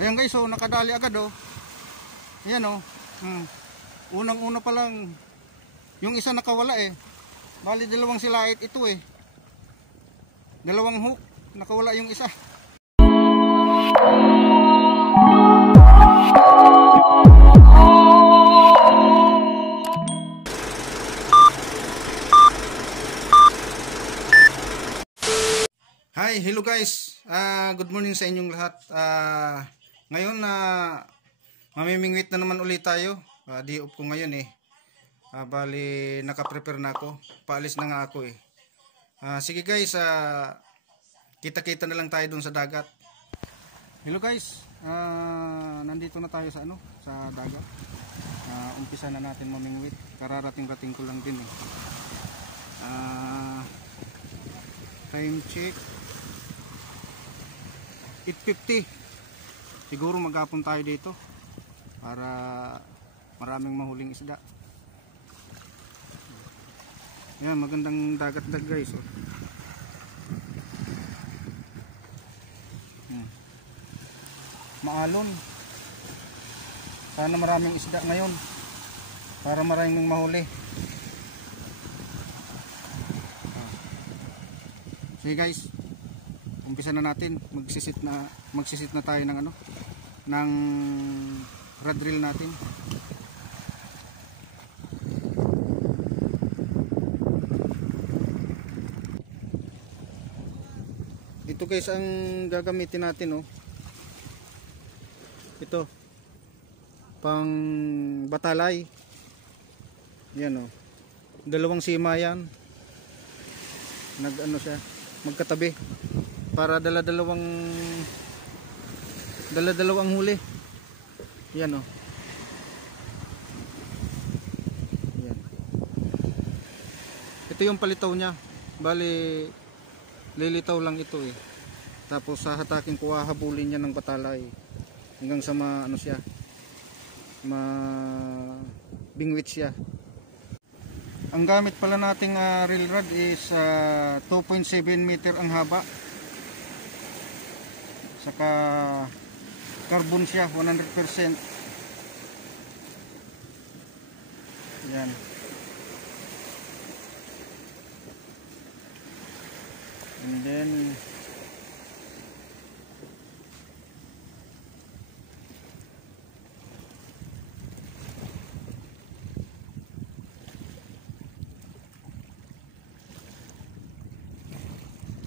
Ayan guys, so nakadali agad oh. Ayan oh. Unang-una pa lang yung isa nakawala eh. Bali dalawang silait ito eh. Dalawang hook, nakawala yung isa. Hi, hello guys. Good morning sa inyong lahat. Ngayon mamimingwit na naman ulit tayo. Day off ko ngayon eh. Bali naka-prepare na ako. Paalis na nga ako eh. Sige guys, kita-kita na lang tayo dun sa dagat. Hello guys. Nandito na tayo sa sa dagat. Umpisa na natin mamingwit. Kararating-rating ko lang din eh. Time check 8:50. Siguro maghapon tayo dito para maraming mahuling isda. Yan, magandang dagat guys oh. Maalon. Sana maraming isda ngayon para maraming mahuli. Sige guys, umpisa na natin. Magsisit na tayo ng ng rod reel natin. Ito guys ang gagamitin natin oh. Ito pang batalay. Yan oh. Dalawang sima yan. Siya magkatabi para dala-dalawang huli. Yan oh. Yan. Ito yung palitaw niya. Bali lilitaw lang ito eh. Tapos sa hatakin ko hahabulin niya ng batalay hanggang sa siya bingwit siya. Ang gamit pala nating reel rod is 2.7 meter ang haba. Saka carbon siya 100%. Yan. And then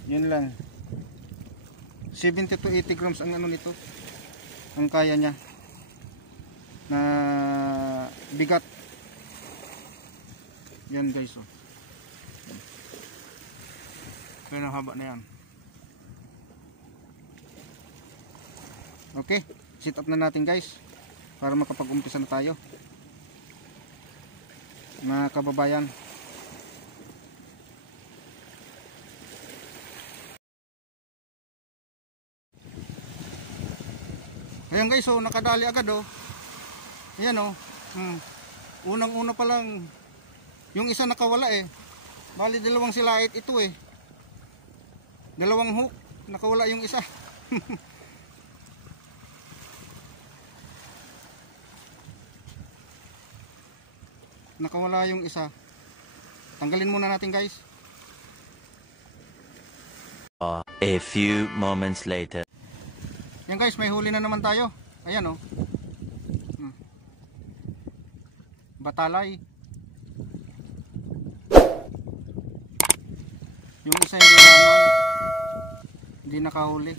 yun lang, 70 to 80 grams ang nito, ang kaya niya na bigat. Yan guys oh. Kaya haba na yan. Okay, sit up na natin guys para makapag-umpisa na tayo mga kababayan. Ayan guys, so nakadali agad oh. Ayan oh. Unang-una pa lang yung isa nakawala eh. Bali dalawang silait ito eh. Dalawang hook, nakawala yung isa. Nakawala yung isa. Tanggalin muna natin guys. A few moments later. Yan guys, may huli na naman tayo. Ayan oh. Batalay. Yung isa hindi nakahuli.